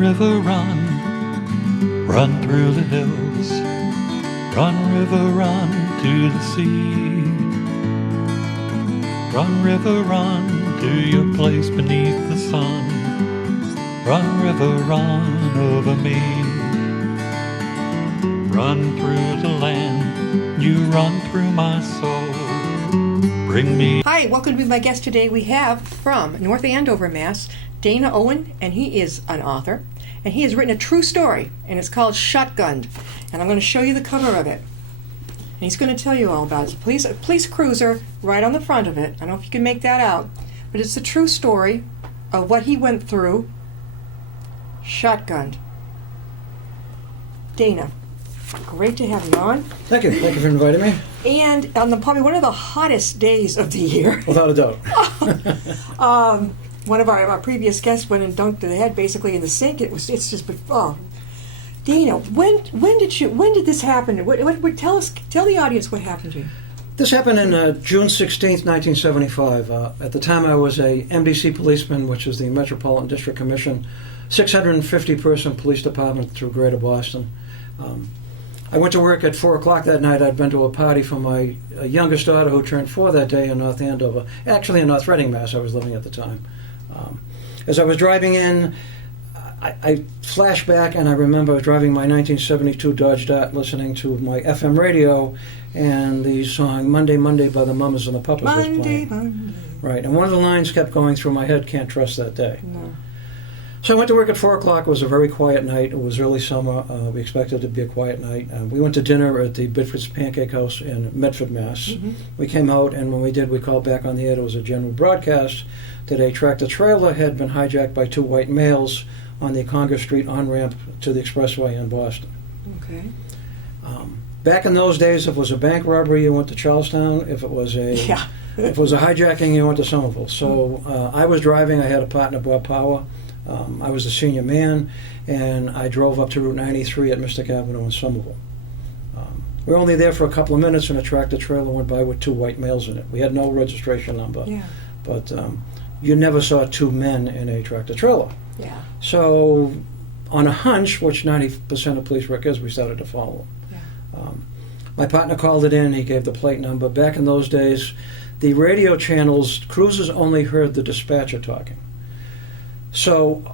river, run, run through the hills. Run, river, run to the sea. Run, river, run to your place beneath the sun. Run, river, run over me. Run through the land, you run through my soul. Bring me. Hi, welcome to be my guest today. We have from North Andover, Mass, Dana Owen, and he is an author. And he has written a true story, and it's called Shotgunned. And I'm going to show you the cover of it. And he's going to tell you all about it. It's a police cruiser right on the front of it. I don't know if you can make that out. But it's the true story of what he went through. Shotgunned. Dana, great to have you on. Thank you. Thank you for inviting me. And on probably one of the hottest days of the year. Without a doubt. One of our previous guests went and dunked their head basically in the sink. It's just Dana, when did this happen? Tell the audience what happened to you. This happened in June 16th, 1975. At the time, I was a MDC policeman, which is the Metropolitan District Commission, 650-person police department through Greater Boston. I went to work at 4 o'clock that night. I'd been to a party for my youngest daughter who turned 4 that day in North Andover. Actually in North Reading, Mass. I was living at the time. As I was driving in, I flashed back and I remember I was driving my 1972 Dodge Dart listening to my FM radio, and the song Monday, Monday by the Mamas and the Papas was playing. Monday. Right, and one of the lines kept going through my head, "Can't trust that day." No. So I went to work at 4 o'clock. It was a very quiet night. It was early summer. We expected it to be a quiet night. We went to dinner at the Bedford's Pancake House in Medford, Mass. Mm-hmm. We came out, and when we did, we called back on the air. It was a general broadcast that a tractor-trailer had been hijacked by 2 white males on the Congress Street on-ramp to the expressway in Boston. Okay. Back in those days, if it was a bank robbery, you went to Charlestown. If it was a if it was a hijacking, you went to Somerville. So I was driving. I had a partner, Bob Power. I was the senior man, and I drove up to Route 93 at Mystic Avenue in Somerville. We were only there for a couple of minutes, and a tractor-trailer went by with 2 white males in it. We had no registration number, but you never saw 2 men in a tractor-trailer. Yeah. So on a hunch, which 90% of police work is, we started to follow them. Yeah. My partner called it in. He gave the plate number. Back in those days, the radio channels, cruisers only heard the dispatcher talking. So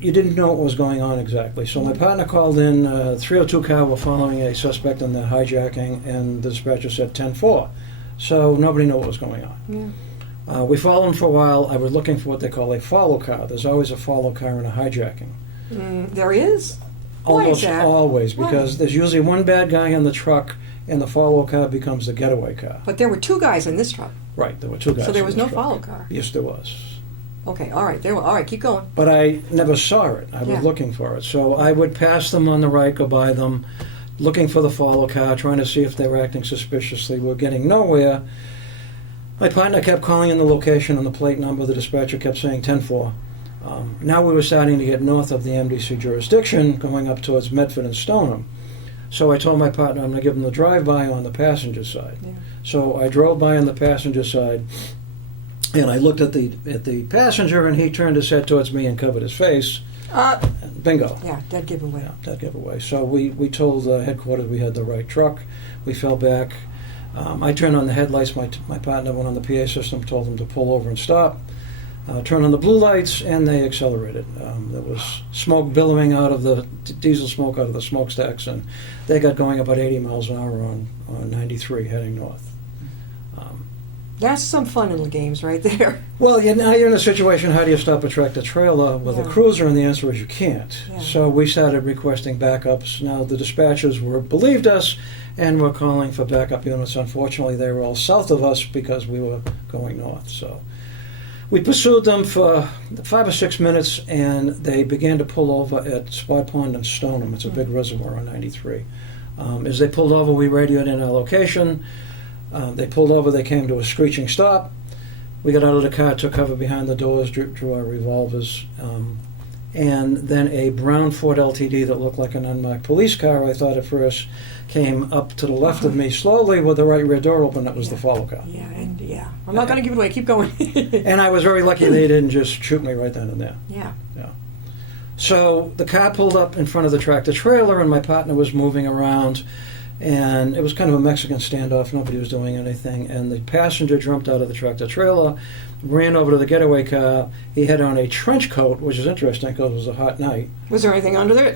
you didn't know what was going on exactly. So my partner called in, 302 car were following a suspect in the hijacking, and the dispatcher said 10-4. So nobody knew what was going on. Yeah. We followed him for a while. I was looking for what they call a follow car. There's always a follow car in a hijacking. There is? Why Almost is that? always, because Why? there's usually one bad guy in the truck, and the follow car becomes the getaway car. But there were 2 guys in this truck. Right, there were 2 guys. So there in was this no truck. follow car. Yes, there was. Okay, all right. All right, keep going. But I never saw it. I was Yeah. looking for it. So I would pass them on the right, go by them, looking for the follow car, trying to see if they were acting suspiciously. We were getting nowhere. My partner kept calling in the location and the plate number. The dispatcher kept saying 10-4. Now we were starting to get north of the MDC jurisdiction, going up towards Medford and Stoneham. So I told my partner I'm going to give him the drive-by on the passenger side. Yeah. So I drove by on the passenger side, and I looked at the passenger, and he turned his head towards me and covered his face. Bingo. Yeah, dead giveaway. Yeah, that giveaway. So we told headquarters we had the right truck. We fell back. I turned on the headlights. My partner went on the PA system, told them to pull over and stop. Turned on the blue lights, and they accelerated. There was smoke billowing out of the diesel smoke out of the smokestacks, and they got going about 80 miles an hour on 93 heading north. That's some fun in the games right there. Well, now you're in a situation, how do you stop a tractor-trailer with a cruiser? And the answer is you can't. Yeah. So we started requesting backups. Now the dispatchers believed us and were calling for backup units. Unfortunately, they were all south of us because we were going north. So we pursued them for 5 or 6 minutes, and they began to pull over at Spot Pond and Stoneham. It's a big reservoir on 93. As they pulled over, we radioed in our location. They pulled over, they came to a screeching stop. We got out of the car, took cover behind the doors, drew our revolvers, and then a brown Ford LTD that looked like an unmarked police car, I thought at first, came up to the left of me slowly with the right rear door open. That was the follow car. I'm not going to give it away. Keep going. And I was very lucky they didn't just shoot me right then and there. Yeah. So the car pulled up in front of the tractor trailer, and my partner was moving around, and it was kind of a Mexican standoff. Nobody was doing anything, and the passenger jumped out of the tractor trailer, ran over to the getaway car. He had on a trench coat, which is interesting because it was a hot night. Was there anything under there?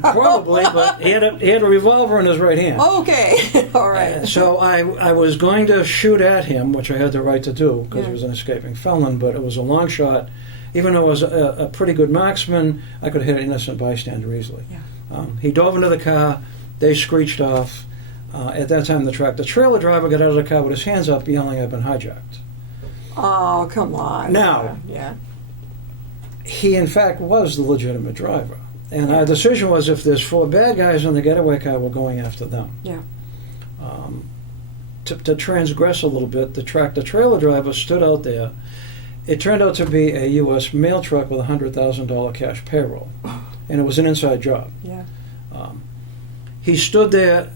Probably, but he had a revolver in his right hand. Okay, all right. So I was going to shoot at him, which I had the right to do because he was an escaping felon, but it was a long shot. Even though I was a pretty good marksman, I could hit an innocent bystander easily. Yeah. He dove into the car. They screeched off. At that time, the tractor-trailer driver got out of the car with his hands up, yelling, "I've been hijacked." Oh, come on. Now, yeah. He, in fact, was the legitimate driver. And our decision was if there's 4 bad guys in the getaway car, we're going after them. Yeah. To transgress a little bit, the tractor-trailer driver stood out there. It turned out to be a U.S. mail truck with a $100,000 cash payroll, and it was an inside job. Yeah. He stood there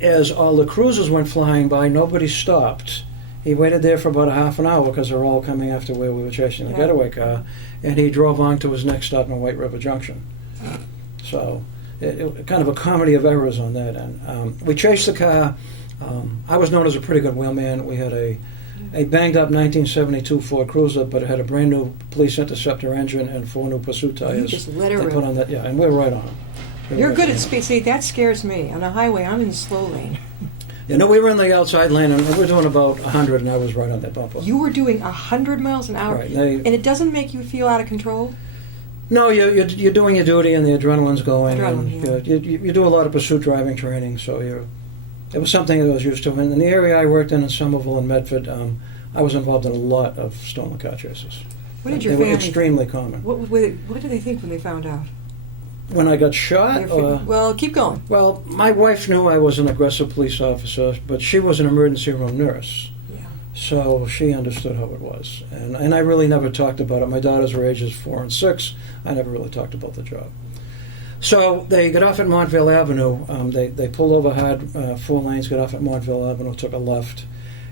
as all the cruisers went flying by. Nobody stopped. He waited there for about a half an hour because they were all coming after where we were chasing the getaway car, and he drove on to his next stop in White River Junction. So, it kind of a comedy of errors on that end. We chased the car. I was known as a pretty good wheelman. We had a banged-up 1972 Ford Cruiser, but it had a brand-new Police Interceptor engine and 4 new Pursuit tires. You just let her They rip. put on that, and we were right on it. You're good at speed. See, that scares me. On a highway, I'm in the slow lane. You know, we were in the outside lane, and we were doing about 100, and I was right on that bumper. You were doing 100 miles an hour, Right. and it doesn't make you feel out of control? No, you're doing your duty, and the adrenaline's going. Adrenaline, and you do a lot of pursuit driving training, so it was something that I was used to. And in the area I worked in Somerville and Medford, I was involved in a lot of stolen car chases. What did your They family were extremely common. What did they think when they found out? When I got shot? Well, keep going. Well, my wife knew I was an aggressive police officer, but she was an emergency room nurse. Yeah. So she understood how it was. And I really never talked about it. My daughters were ages 4 and 6. I never really talked about the job. So they got off at Montville Avenue. They pulled over hard, 4 lanes, got off at Montville Avenue, took a left.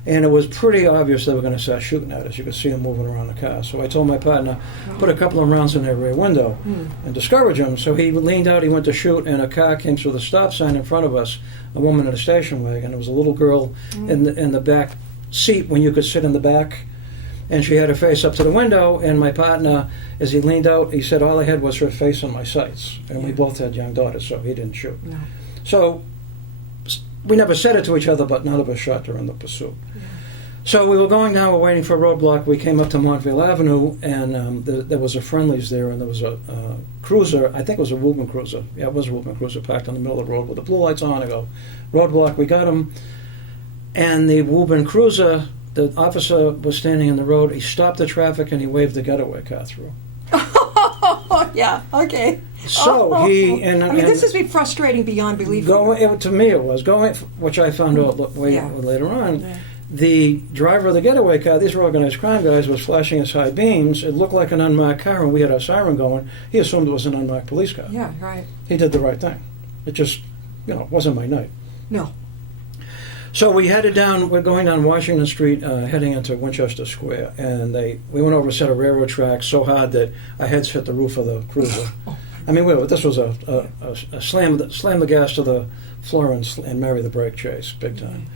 And it was pretty obvious they were going to start shooting at us. You could see them moving around the car. So I told my partner, put a couple of rounds in their rear window and discourage them. So he leaned out, he went to shoot, and a car came through the stop sign in front of us, a woman in a station wagon. There was a little girl in the back seat when you could sit in the back. And she had her face up to the window, and my partner, as he leaned out, he said all I had was her face on my sights. And we both had young daughters, so he didn't shoot. No. So we never said it to each other, but none of us shot during the pursuit. Yeah. So we were going down, we're waiting for a roadblock. We came up to Montville Avenue, and there was a Friendly's there, and there was a cruiser. I think it was a Woburn cruiser. Yeah, it was a Woburn cruiser parked on the middle of the road with the blue lights on. I go, roadblock, we got him. And the Woburn cruiser, the officer was standing in the road. He stopped the traffic, and he waved the getaway car through. Yeah, okay. So this is be frustrating beyond belief. To me it was. Which I found out later on. Yeah. The driver of the getaway car, these were organized crime guys, was flashing his high beams. It looked like an unmarked car, and we had our siren going. He assumed it was an unmarked police car. Yeah, right. He did the right thing. It just, wasn't my night. No. So we headed down, we're going down Washington Street, heading into Winchester Square, and we went over a set of railroad tracks so hard that our heads hit the roof of the cruiser. I mean, this was a slam the gas to the floor and marry the brake chase, big time.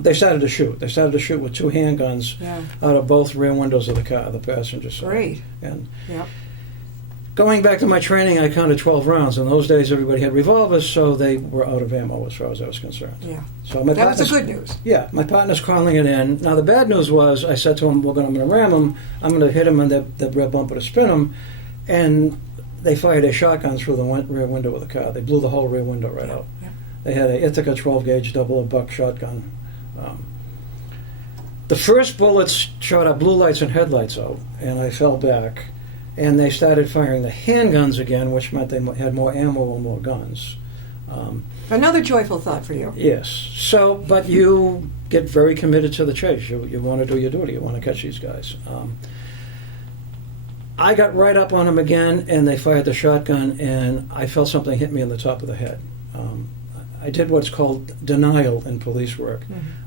They started to shoot. They started to shoot with 2 handguns out of both rear windows of the car, the passenger side. Great. And going back to my training, I counted 12 rounds. In those days, everybody had revolvers, so they were out of ammo as far as I was concerned. Yeah. So that was the good news. Yeah, my partner's calling it in. Now, the bad news was I said to him, I'm going to ram him. I'm going to hit him in the rear bumper to spin him. And they fired a shotgun through the rear window of the car. They blew the whole rear window right out. Yeah. They had a Ithaca 12-gauge double-buck shotgun. The first bullets shot our blue lights and headlights out, and I fell back. And they started firing the handguns again, which meant they had more ammo or more guns. Another joyful thought for you. Yes. So, but you get very committed to the chase. You want to do your duty. You want to catch these guys. I got right up on them again, and they fired the shotgun, and I felt something hit me in the top of the head. I did what's called denial in police work.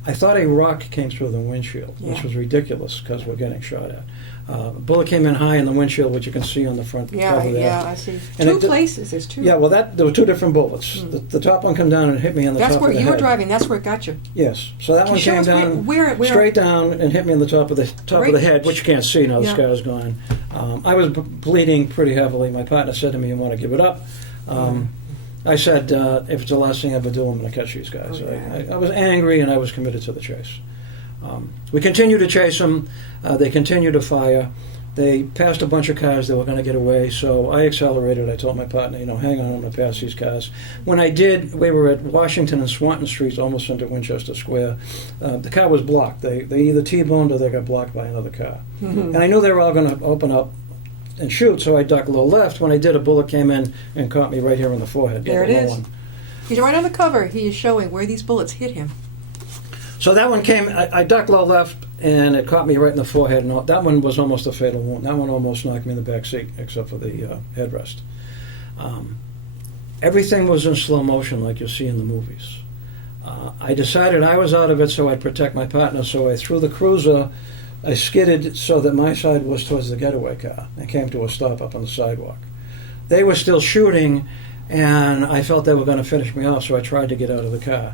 I thought a rock came through the windshield, which Yeah. was ridiculous because we're getting shot at. A bullet came in high in the windshield, which you can see on the front cover there. Yeah, I see. And Two it did- places. There's two. Yeah, well, there were two different bullets. The top one come down and hit me on the That's top where of the you head. were driving. That's where it got you. Yes, so that Can one you show came us down where straight down and hit me on the top of the Right. head, which you can't see now. The Yeah. scar's gone. I was bleeding pretty heavily. My partner said to me, "You want to give it up?" I said, "If it's the last thing I ever do, I'm going to catch these guys." Oh, yeah. I was angry and I was committed to the chase. We continued to chase them. They continued to fire. They passed a bunch of cars that were going to get away, so I accelerated. I told my partner, hang on, I'm going to pass these cars. When I did, we were at Washington and Swanton Streets, almost into Winchester Square. The car was blocked. They either T-boned or they got blocked by another car. And I knew they were all going to open up and shoot, so I ducked low left. When I did, a bullet came in and caught me right here in the forehead. There it the low is. one. He's right on the cover. He is showing where these bullets hit him. So that one came, I ducked low left, and it caught me right in the forehead. And that one was almost a fatal wound. That one almost knocked me in the back seat, except for the headrest. Everything was in slow motion, like you see in the movies. I decided I was out of it, so I'd protect my partner. So I threw the cruiser. I skidded so that my side was towards the getaway car and came to a stop up on the sidewalk. They were still shooting, and I felt they were going to finish me off, so I tried to get out of the car.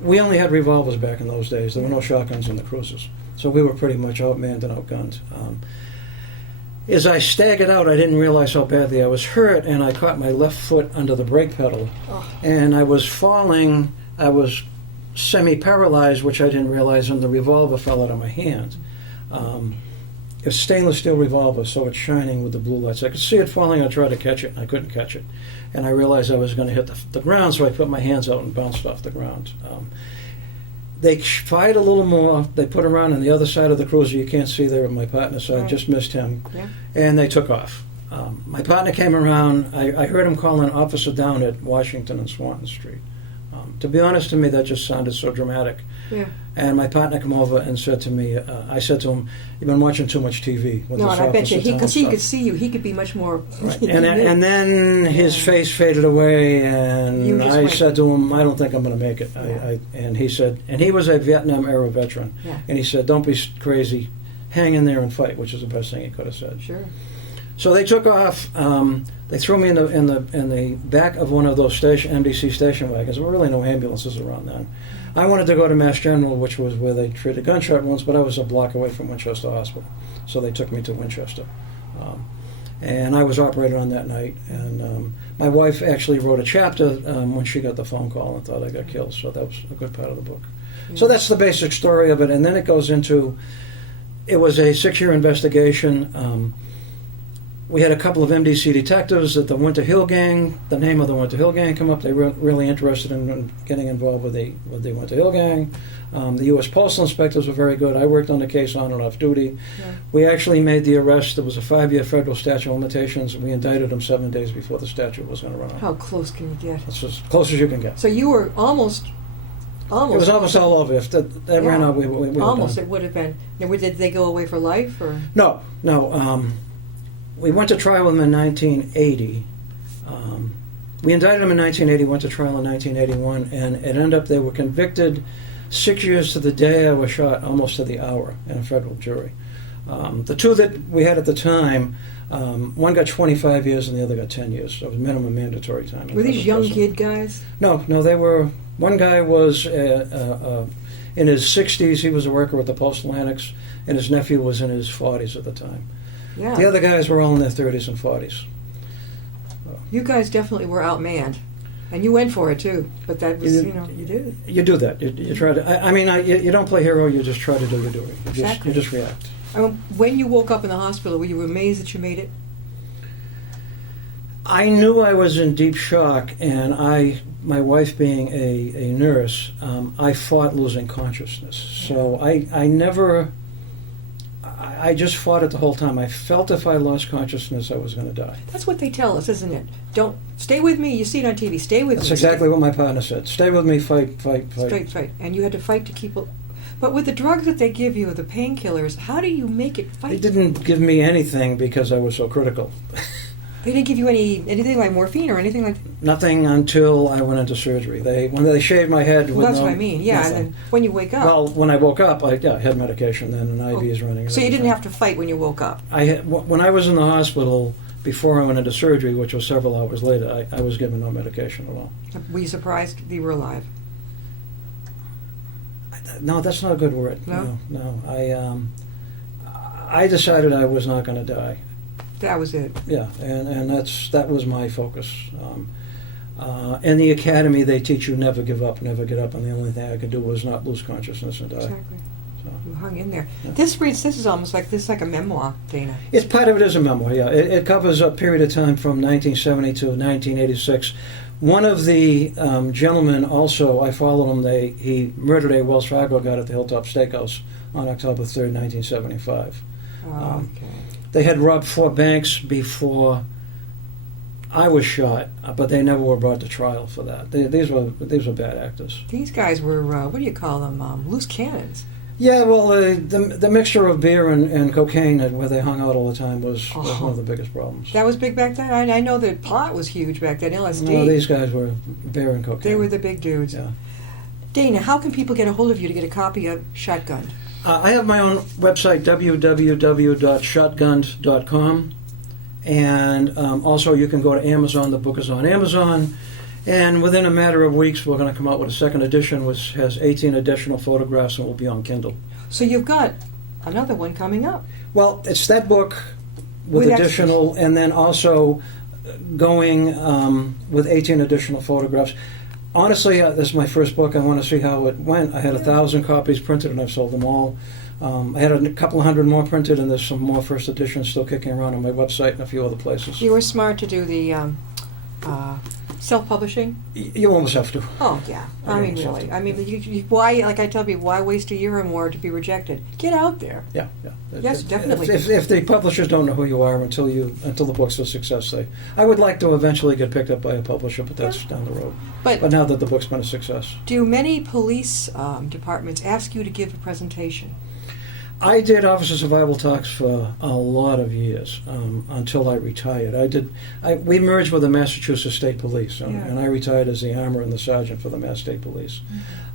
We only had revolvers back in those days. There were no shotguns in the cruisers. So we were pretty much outmanned and outgunned. As I staggered out, I didn't realize how badly I was hurt, and I caught my left foot under the brake pedal. And I was falling. I was semi-paralyzed, which I didn't realize, and the revolver fell out of my hand. It's a stainless steel revolver, so it's shining with the blue lights. I could see it falling. I tried to catch it, and I couldn't catch it. And I realized I was going to hit the ground, so I put my hands out and bounced off the ground. They fired a little more. They put around on the other side of the cruiser. You can't see there with my partner, so I just missed him. Yeah. And they took off. My partner came around. I heard him call an officer down at Washington and Swanton Street. To be honest to me, that just sounded so dramatic. Yeah. And my partner came over and said to me, I said to him, "You've been watching too much TV." With No, this and I bet you, officer because telling he could stuff. see you, he could be much more. Right. And then his face faded away, You and just I went- said to him, "I don't think I'm going to make it." Yeah. And he said, and he was a Vietnam era veteran, Yeah. and he said, "Don't be crazy, hang in there and fight," which is the best thing he could have said. Sure. So they took off. They threw me in the back of one of those MDC station wagons. There were really no ambulances around then. I wanted to go to Mass General, which was where they treated gunshot wounds, but I was a block away from Winchester Hospital, so they took me to Winchester. And I was operated on that night. And my wife actually wrote a chapter when she got the phone call and thought I got killed. So that was a good part of the book. So that's the basic story of it. And then it goes into, it was a 6-year investigation. We had a couple of MDC detectives at the Winter Hill Gang. The name of the Winter Hill Gang come up. They were really interested in getting involved with the Winter Hill Gang. The U.S. Postal Inspectors were very good. I worked on the case on and off duty. Yeah. We actually made the arrest. There was a 5-year federal statute of limitations. We indicted them 7 days before the statute was going to run out. How close can you get? That's as close as you can get. So you were almost. It was almost all over. If that ran Yeah. out, we were Almost, done. it would have been. Now, did they go away for life, or? No. We went to trial with them in 1980. We indicted them in 1980, went to trial in 1981, and it ended up they were convicted 6 years to the day I was shot, almost to the hour, in a federal jury. The two that we had at the time, one got 25 years and the other got 10 years. So it was minimum mandatory time. in Were these federal young prison. kid guys? No, they were. One guy was in his 60s. He was a worker with the Postal Annex, and his nephew was in his 40s at the time. Yeah. The other guys were all in their 30s and 40s. You guys definitely were outmanned, and you went for it too. But that was, you did. You do that. You try to. You don't play hero. You just try to do your duty. Exactly. You just react. When you woke up in the hospital, were you amazed that you made it? I knew I was in deep shock, and my wife being a nurse, I fought losing consciousness. So I just fought it the whole time. I felt if I lost consciousness, I was going to die. That's what they tell us, isn't it? Don't stay with me. You see it on TV. Stay with That's me. exactly what my partner said. Stay with me, fight. Straight fight, and you had to fight to keep. But with the drugs that they give you, the painkillers, how do you make it fight? They didn't give me anything because I was so critical. They didn't give you anything like morphine or anything like. Nothing until I went into surgery. When they shaved my head. Well, that's what I mean. Yeah, nothing. and then when you wake up. Well, when I woke up, I had medication then, and IVs running. So you didn't have to fight when you woke up. When I was in the hospital before I went into surgery, which was several hours later, I was given no medication at all. Were you surprised you were alive? No, that's not a good word. No? No. I decided I was not going to die. That was it. Yeah, and that was my focus. In the academy, they teach you never give up, never get up, and the only thing I could do was not lose consciousness and die. Exactly. So. You hung in there. Yeah. This is almost like a memoir, Dana. It's part of it is a memoir. Yeah, it covers a period of time from 1970 to 1986. One of the gentlemen also, I followed him. He murdered a Wells Fargo guy at the Hilltop Steakhouse on October 3rd, 1975. Okay. They had robbed 4 banks before I was shot, but they never were brought to trial for that. These were bad actors. These guys were what do you call them? Loose cannons. Yeah, well, the mixture of beer and cocaine where they hung out all the time was one of the biggest problems. That was big back then? I know that pot was huge back then, LSD. No, these guys were beer and cocaine. They were the big dudes. Yeah. Dana, how can people get a hold of you to get a copy of Shotgun? I have my own website, www.shotgunned.com. And also you can go to Amazon. The book is on Amazon. And within a matter of weeks, we're going to come out with a second edition, which has 18 additional photographs and will be on Kindle. So you've got another one coming up. Well, it's that book with additional, and then also going with 18 additional photographs. Honestly, this is my first book. I want to see how it went. I had 1,000 copies printed, and I've sold them all. I had a couple hundred more printed, and there's some more first editions still kicking around on my website and a few other places. You were smart to do the self-publishing. You almost have to. Oh yeah, I mean really. I mean, why? Like I tell people, why waste a year or more to be rejected? Get out there. Yeah. Yes, definitely. If the publishers don't know who you are until the book's a success, I would like to eventually get picked up by a publisher, but that's down the road. But now that the book's been a success, do many police departments ask you to give a presentation? I did officer survival talks for a lot of years until I retired. We merged with the Massachusetts State Police, and I retired as the armor and the sergeant for the Mass State Police.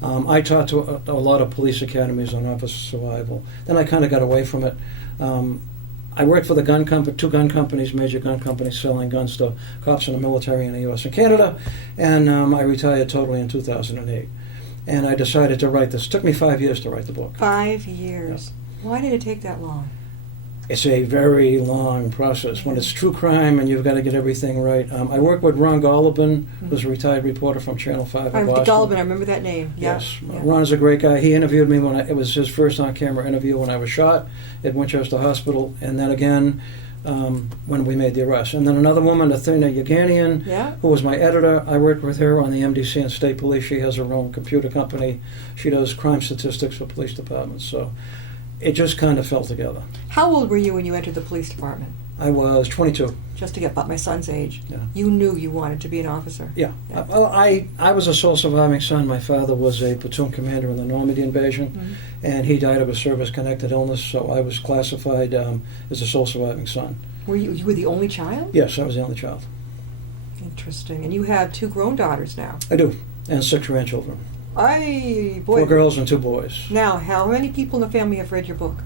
Mm-hmm. I taught to a lot of police academies on officer survival. Then I kind of got away from it. I worked for the two gun companies, major gun companies, selling guns to cops in the military in the U.S. and Canada, and I retired totally in 2008. And I decided to write this. It took me 5 years to write the book. 5 years. Yeah. Why did it take that long? It's a very long process. When it's true crime and you've got to get everything right. I worked with Ron Gollobin, who's a retired reporter from Channel 5 in Boston. Gollobin, I remember that name. Yeah. Yes. Yeah. Ron's a great guy. He interviewed me it was his first on-camera interview when I was shot at Winchester Hospital, and then again when we made the arrest. And then another woman, Athena Yeganian, who was my editor. I worked with her on the MDC and State Police. She has her own computer company. She does crime statistics for police departments. So it just kind of fell together. How old were you when you entered the police department? I was 22. Just to get about my son's age. Yeah. You knew you wanted to be an officer. Yeah. Well, I was a sole surviving son. My father was a platoon commander in the Normandy invasion, and he died of a service-connected illness, so I was classified as a sole surviving son. You were the only child? Yes, I was the only child. Interesting. And you have 2 grown daughters now? I do, and 6 grandchildren. Boy. 4 girls and 2 boys. Now, how many people in the family have read your book?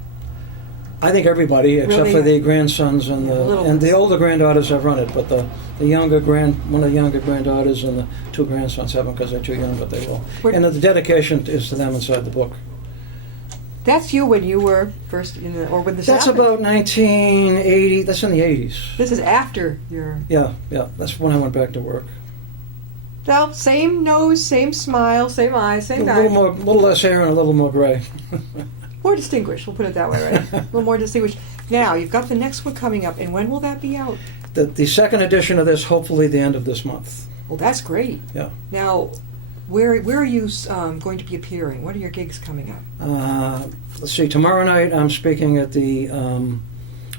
I think everybody, except for the grandsons and the older granddaughters have run it, but one of the younger granddaughters and the 2 grandsons haven't because they're too young, but they will. And the dedication is to them inside the book. That's you when you were first or when this That's happened? about 1980. That's in the 80s. This is after your... Yeah. That's when I went back to work. Well, same nose, same smile, same eyes, same guy. A little less hair and a little more gray. More distinguished, we'll put it that way, right? A little more distinguished. Now, you've got the next one coming up, and when will that be out? The second edition of this, hopefully the end of this month. Well, that's great. Yeah. Now, where are you going to be appearing? What are your gigs coming up? Let's see, tomorrow night I'm speaking at the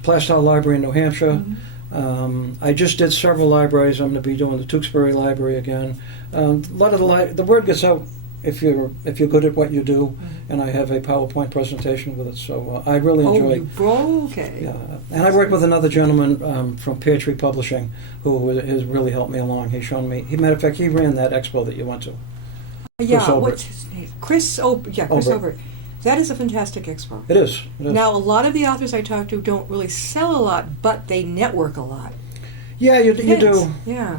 Plastow Library in New Hampshire. I just did several libraries. I'm going to be doing the Tewksbury Library again. A lot of the word gets out if you're good at what you do, and I have a PowerPoint presentation with it. So I really enjoy. Okay. Yeah, and I work with another gentleman from Pear Tree Publishing who has really helped me along. He's shown me. Matter of fact, he ran that expo that you went to. Yeah, what's his name? Chris Obert. That is a fantastic expo. It is. Now, a lot of the authors I talk to don't really sell a lot, but they network a lot. Yeah, you do. Yeah.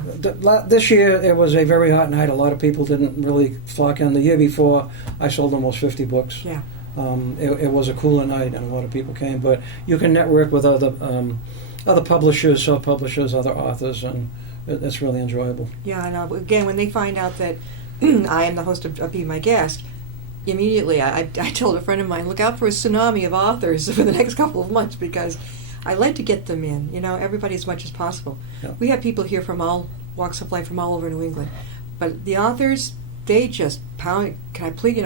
This year, it was a very hot night. A lot of people didn't really flock in. The year before, I sold almost 50 books. Yeah. It was a cooler night, and a lot of people came. But you can network with other publishers, sub-publishers, other authors, and it's really enjoyable. Yeah, and again, when they find out that I am the host of Be My Guest, immediately I told a friend of mine, look out for a tsunami of authors for the next couple of months, because I like to get them in, everybody as much as possible. Yeah. We have people here from all walks of life, from all over New England. But the authors, they just pound, can I please,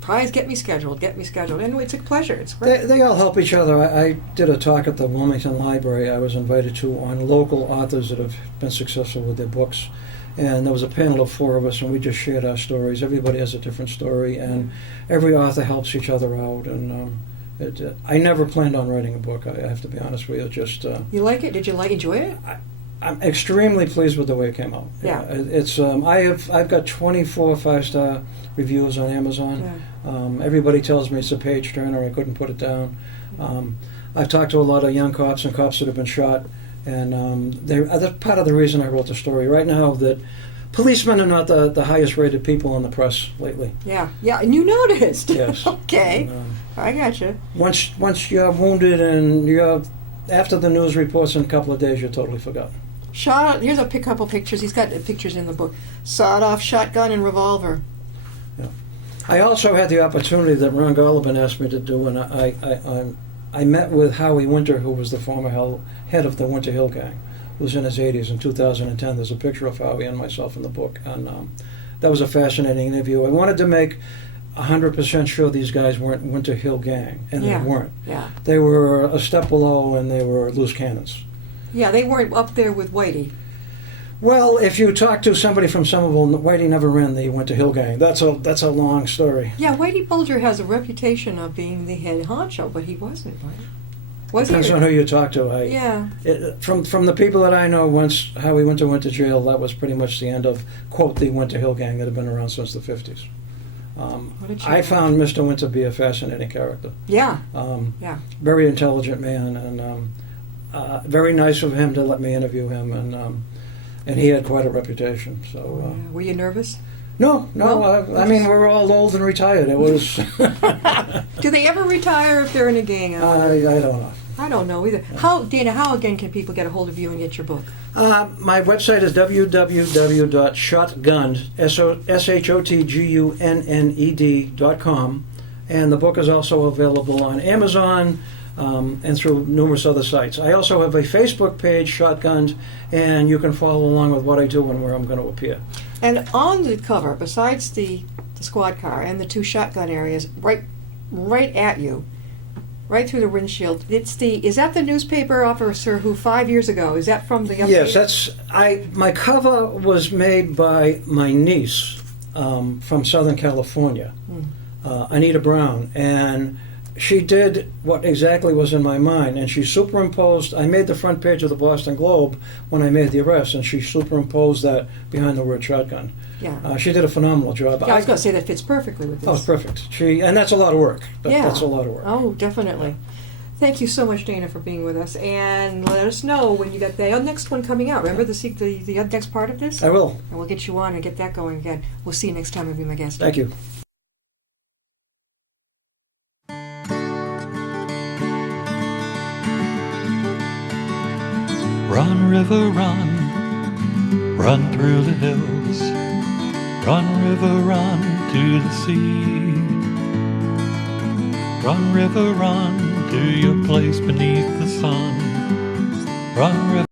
prize, get me scheduled. And it's a pleasure. It's great. They all help each other. I did a talk at the Wilmington Library I was invited to on local authors that have been successful with their books. And there was a panel of 4 of us, and we just shared our stories. Everybody has a different story, and every author helps each other out. And I never planned on writing a book. I have to be honest with you. Just you like it? Did you enjoy it? I'm extremely pleased with the way it came out. Yeah. It's I've got 24 5-star reviews on Amazon. Yeah. Everybody tells me it's a page turner. I couldn't put it down. I've talked to a lot of young cops and cops that have been shot. And that's part of the reason I wrote the story. Right now, that policemen are not the highest rated people in the press lately. Yeah, and you noticed. Yes. Okay, and, I got you. Once you're wounded and after the news reports in a couple of days, you're totally forgotten. Here's a couple pictures. He's got pictures in the book. Sawed-off shotgun and revolver. Yeah. I also had the opportunity that Ron Garlibin asked me to do, and I met with Howie Winter, who was the former head of the Winter Hill Gang, who was in his 80s in 2010. There's a picture of Howie and myself in the book, and that was a fascinating interview. I wanted to make 100% sure these guys weren't Winter Hill Gang, and they weren't. Yeah. They were a step below, and they were loose cannons. Yeah, they weren't up there with Whitey. Well, if you talk to somebody from Somerville, Whitey never ran the Winter Hill Gang. That's a long story. Yeah, Whitey Bulger has a reputation of being the head honcho, but he wasn't, right? Depends on who you talk to. From the people that I know, once Howie Winter went to jail, that was pretty much the end of, quote, the Winter Hill Gang that had been around since the 50s. I found Mr. Winter to be a fascinating character. Yeah. Very intelligent man, and very nice of him to let me interview him, and he had quite a reputation. So, were you nervous? No. I mean, we're all old and retired. It was. Do they ever retire if they're in a gang? I don't know. I don't know either. Dana, how again can people get a hold of you and get your book? My website is www.shotgunned.com, and the book is also available on Amazon. And through numerous other sites. I also have a Facebook page, Shotgunned, and you can follow along with what I do and where I'm going to appear. And on the cover, besides the squad car and the 2 shotgun areas, right at you, right through the windshield, is that the newspaper officer who 5 years ago, is that from the... Yes, my cover was made by my niece from Southern California, Anita Brown, and she did what exactly was in my mind, and she superimposed. I made the front page of the Boston Globe when I made the arrest, and she superimposed that behind the word shotgun. Yeah. She did a phenomenal job. Yeah, I was going to say that fits perfectly with this. Oh, it's perfect. And that's a lot of work. That's a lot of work. Oh, definitely. Thank you so much, Dana, for being with us, and let us know when you get the next one coming out. Remember the next part of this? I will. And we'll get you on and get that going again. We'll see you next time and be my guest. Thank you. Run, river, run, run through the hills. Run, river, run to the sea. Run, river, run to your place beneath the sun. Run, river.